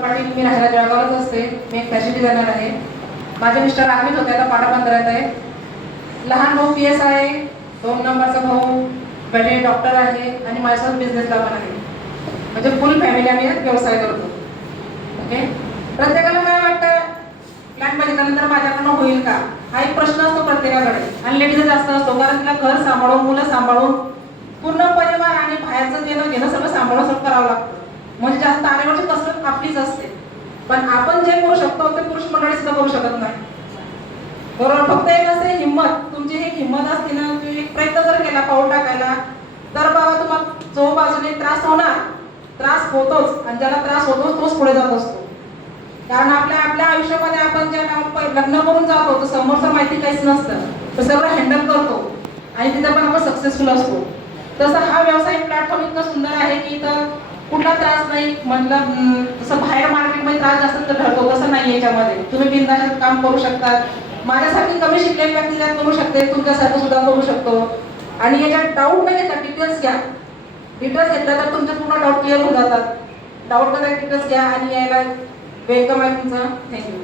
पाटील, मी राहायला जळगावलाच असते. मी एक फॅशन डिझायनर आहे. माझे मिस्टर आर्मीत होते, आता पाडा बंदरात आहे. लहान भाऊ PS आहे, 2 नंबरचा भाऊ वेटरनरी डॉक्टर आहे आणि माझ्यासोबत बिझनेसला पण आहे. म्हणजे फुल फॅमिली आम्ही व्यवसाय करतो. ओके, प्रत्येकाला काय वाटतं फ्लॅट बघितल्यानंतर माझ्याकडनं होईल का, हा एक प्रश्न असतो प्रत्येकाकडे. आणि लेडीज जास्त असतो, कारण तिला घर सांभाळून, मुलं सांभाळून, पूर्ण परिवार आणि बाहेरचं देणं घेणं सगळं सांभाळून करावं लागतं. म्हणजे जास्त आरेवरची कसरत आपलीच असते. पण आपण जे करू शकतो ते पुरुष मंडळी सुद्धा करू शकत नाही, बरोबर. फक्त एक असते हिंमत. तुमची ही हिंमत असते ना, तुम्ही एक प्रयत्न जर केला पाऊल टाकायला, तर बाबा तुम्हाला जो बाजूने त्रास होणार, त्रास होतोच, आणि ज्याला त्रास होतो तोच पुढे जात असतो. कारण आपल्या आयुष्यामध्ये आपण ज्या लग्न करून जातो तर समोरचं माहिती काहीच नसतं, तर सगळं हँडल करतो आणि तिथे पण आपण सक्सेसफुल असतो. तसं हा व्यवसाय प्लॅटफॉर्म इतका सुंदर आहे की इथं कुठला त्रास नाही. म्हटलं तसं बाहेर मार्केटमध्ये त्रास जास्त ठरतो, तसं नाही. याच्यामध्ये तुम्ही बिनधास्त काम करू शकता. माझ्यासारखी कमी शिकलेली व्यक्ती त्यात करू शकते, तुमच्यासारखं सुद्धा करू शकतो. आणि याच्यात डाऊट नाही घेता, डिटेल्स घ्या. डिटेल्स घेतल्या तर तुमचे पूर्ण डाऊट क्लिअर होऊन जातात. डाऊट करा, डिटेल्स घ्या आणि यायला वेलकम आहे तुमचं. थँक्यू.